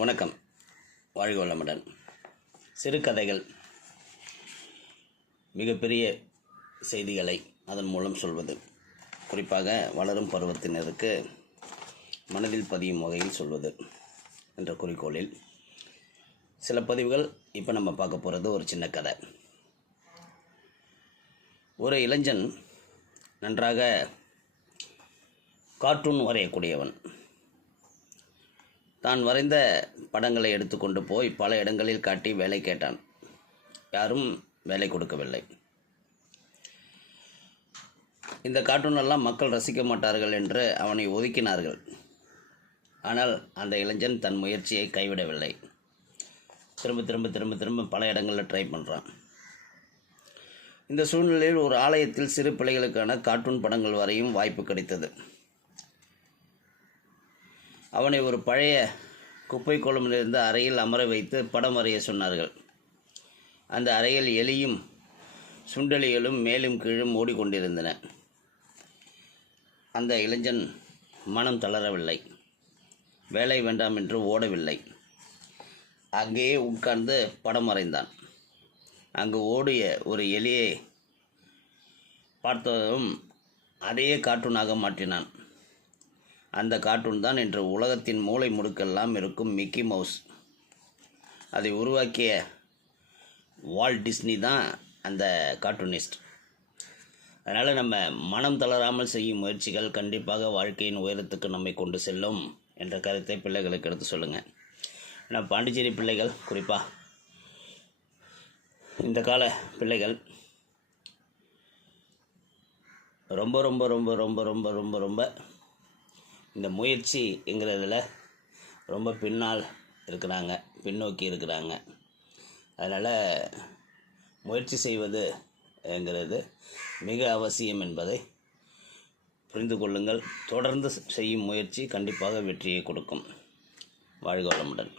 வணக்கம். வாழ்க வளமுடன். சிறுகதைகள் மிகப்பெரிய செய்திகளை அதன் மூலம் சொல்வது, குறிப்பாக வளரும் பருவத்தினருக்கு மனதில் பதியும் வகையில் சொல்வது என்ற குறிக்கோளில் சில பதிவுகள். இப்போ நம்ம பார்க்க போகிறது ஒரு சின்ன கதை. ஒரு இளைஞன் நன்றாக கார்ட்டூன் வரையக்கூடியவன். தான் வரைந்த படங்களை எடுத்துக்கொண்டு போய் பல இடங்களில் காட்டி வேலை கேட்டான். யாரும் வேலை கொடுக்கவில்லை. இந்த கார்ட்டூனெல்லாம் மக்கள் ரசிக்க மாட்டார்கள் என்று அவனை ஒதுக்கினார்கள். ஆனால் அந்த இளைஞன் தன் முயற்சியை கைவிடவில்லை. திரும்ப பல இடங்களில் ட்ரை பண்ணுறான். இந்த சூழ்நிலையில் ஒரு ஆலயத்தில் சிறு பிள்ளைகளுக்கான கார்ட்டூன் படங்கள் வரையும் வாய்ப்பு கிடைத்தது. அவனை ஒரு பழைய குப்பை குளமிலிருந்து அறையில் அமர வைத்து படம் வரைய சொன்னார்கள். அந்த அறையில் எலியும் சுண்டலிகளும் மேலும் கீழும் ஓடிக்கொண்டிருந்தன. அந்த இளைஞன் மனம் தளரவில்லை. வேலை வேண்டாம் என்று ஓடவில்லை. அங்கேயே உட்கார்ந்து படம் வரைந்தான். அங்கு ஓடிய ஒரு எலியை பார்த்ததும் அதையே கார்ட்டூனாக மாற்றினான். அந்த கார்ட்டூன் தான் இன்று உலகத்தின் மூலை முடுக்கெல்லாம் இருக்கும் மிக்கி மவுஸ். அதை உருவாக்கிய வால்ட் டிஸ்னி தான் அந்த கார்ட்டூனிஸ்ட். அதனால் நம்ம மனம் தளராமல் செய்யும் முயற்சிகள் கண்டிப்பாக வாழ்க்கையின் உயரத்துக்கு நம்மை கொண்டு செல்லும் என்ற கருத்தை பிள்ளைகளுக்கு எடுத்து சொல்லுங்கள். ஏன்னா பாண்டிச்சேரி பிள்ளைகள், குறிப்பாக இந்த கால பிள்ளைகள் ரொம்ப ரொம்ப ரொம்ப ரொம்ப ரொம்ப ரொம்ப ரொம்ப இந்த முயற்சிங்கிறதுல ரொம்ப பின்னோக்கி இருக்கிறாங்க. அதனால் முயற்சி செய்வதுங்கிறது மிக அவசியம் என்பதை புரிந்து கொள்ளுங்கள். தொடர்ந்து செய்யும் முயற்சி கண்டிப்பாக வெற்றியை கொடுக்கும். வாழ்க வளமுடன்.